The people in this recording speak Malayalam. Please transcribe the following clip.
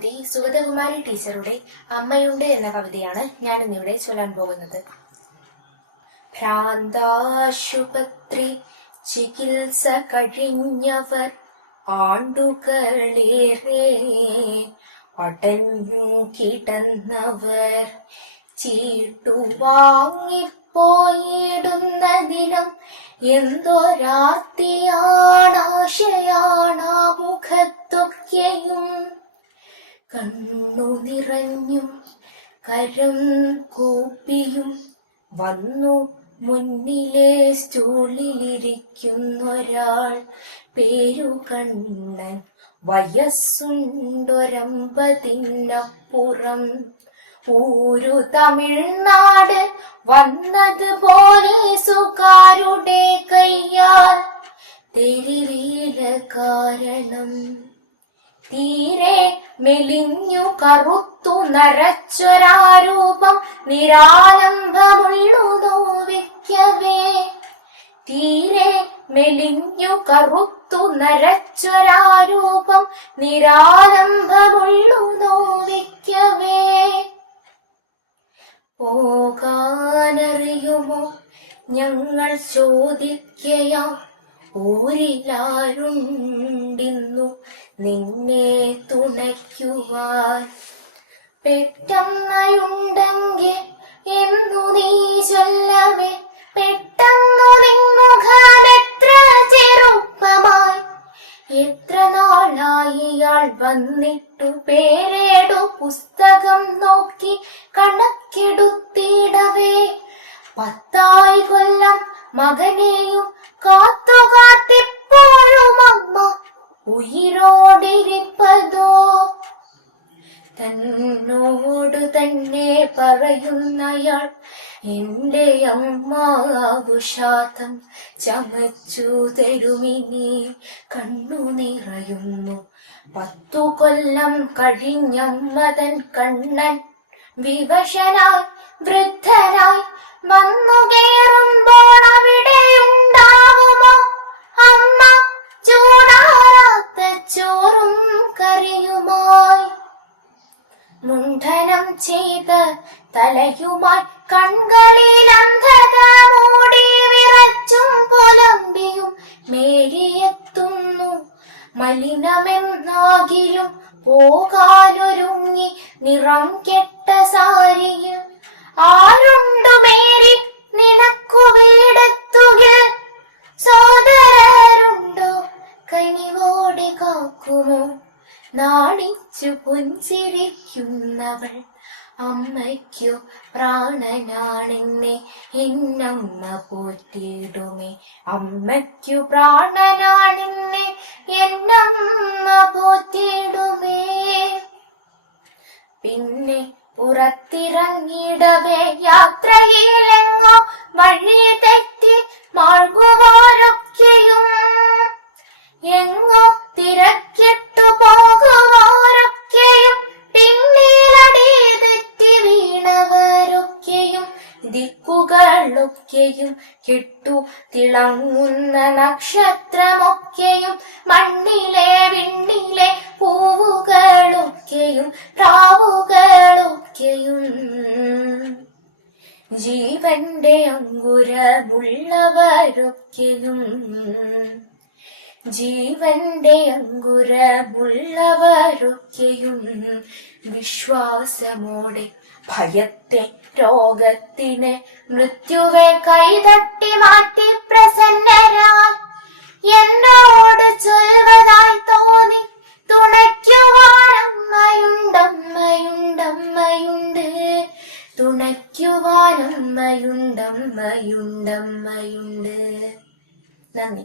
ശ്രീമതി സുഗതകുമാരി ടീച്ചറുടെ അമ്മയുണ്ട് എന്ന കവിതയാണ് ഞാൻ ഇന്നിവിടെ ചൊല്ലാൻ പോകുന്നത്. ഭ്രാന്താശുപത്രി ചികിത്സ കഴിഞ്ഞവർ ആണ്ടുകളേറെ അടഞ്ഞു കിടന്നവർ ചീട്ടുവാങ്ങിപ്പോയിടുന്ന ദിനം എന്തൊരാർത്തിയാണാശയാണാ മുഖത്തൊക്കെയും. കണ്ണു നിറഞ്ഞും കരം കൂപ്പിയും വന്നു മുന്നിലെ സ്റ്റൂളിലിരിക്കുന്നൊരാൾ. പേരു കണ്ണൻ, വയസ്സുണ്ടൊരമ്പതിനപ്പുറം. ഊരു തമിഴ്നാട്, വന്നത് പോലീസുകാരുടെ കയ്യാൽ. തെരുവില കാരണം തീരെ മെലിഞ്ഞു കറുത്തു നരച്ചൊരാരൂപം നിരാലംബമുള്ളു നോവിക്കവേ. തീരെ മെലിഞ്ഞു കറുത്തു നരച്ചൊരാരൂപം നിരാലംബമുള്ളു നോവിക്കവേ. പോകാനറിയുമോ ഞങ്ങൾ ചോദിക്കയാ, ഊരിലാരുണ്ടിന്നു നിന്നെ തുണയ്ക്കുവാൻ. പെട്ടെന്നുണ്ടെങ്കിൽ എന്നു നീ ചൊല്ലവേ, പെട്ടെന്നു നിന്നുഖാനെത്ര ചെറുപ്പമായി. എത്ര നാളായി ഇയാൾ വന്നിട്ടു പേരേടു പുസ്തകം നോക്കി കണക്കെടുത്തിടവേ. 10 കൊല്ലം മകനെയും കാത്തു കാത്തിപ്പോഴും അമ്മ ഉയിരോടിരിപ്പതോ. തന്നോട് തന്നെ പറയുന്നയാൾ, എന്റെ അമ്മാവുഷാദം ചമച്ചു തരുമിനി. കണ്ണു നിറയുന്നു 10 കൊല്ലം കഴിഞ്ഞമ്മതൻ കണ്ണൻ. വിവശനായി വൃദ്ധനായി വന്നു കയറുമ്പോൾ അവിടെയുണ്ടാവുമോ അമ്മ ചൂടാറാത്ത ചോറും കറിയുമായി. മുണ്ഡനം ചെയ്ത് തലയുമായി കൺകളിൽ അന്ധത മൂടി വിറച്ചും പുലമ്പിയും മേരിയെത്തുന്നു. മലിനമെന്നാകിലും പോകാനൊരുങ്ങി നിറം കെട്ട സാരിയും. ആരുണ്ടു മേരി നിനക്കു വീടെത്തുകിൽ, സോദരരുണ്ടോ കനിവോടെ കാക്കുമോ. നാണിച്ചു പുഞ്ചിരിക്കുന്നവൾ, അമ്മയ്ക്കു പ്രാണനാണെന്നെ എന്നമ്മ പോറ്റിയിടുമേ. അമ്മയ്ക്കു പ്രാണനാണെന്നെ എന്നമ്മ പോറ്റിയിടുമേ. പിന്നെ പുറത്തിറങ്ങിടവേ യാത്രയിലെങ്ങോ വഴി തെറ്റി മാർഗുവാരൊക്കെയും. എങ്ങോ തിരക്കിട്ടു പോകുവാരൊക്കെയും പിന്നീലടി തെറ്റി വീണവരൊക്കെയും. ദിക്കുകളൊക്കെയും കിട്ടു തിളങ്ങുന്ന നക്ഷത്രമൊക്കെയും. മണ്ണിലെ വിണ്ണിലെ പൂവുകളൊക്കെയും പ്രാവുകളൊക്കെയും. ജീവന്റെ അങ്കുരമുള്ളവരൊക്കെയും. ജീവന്റെ അങ്കുരമുള്ളവരൊക്കെയും. വിശ്വാസമോടെ ഭയത്തെ രോഗത്തിനെ മൃത്യുവെ കൈതട്ടി മാറ്റി പ്രസന്നരായി. എന്നോട് ചൊൽവതായി തോന്നി തുണയ്ക്കുവാനമ്മയുണ്ടമ്മയുണ്ടമ്മയുണ്ട്. തുണയ്ക്കുവാനമ്മയുണ്ടമ്മയുണ്ടമ്മയുണ്ട്. നന്ദി.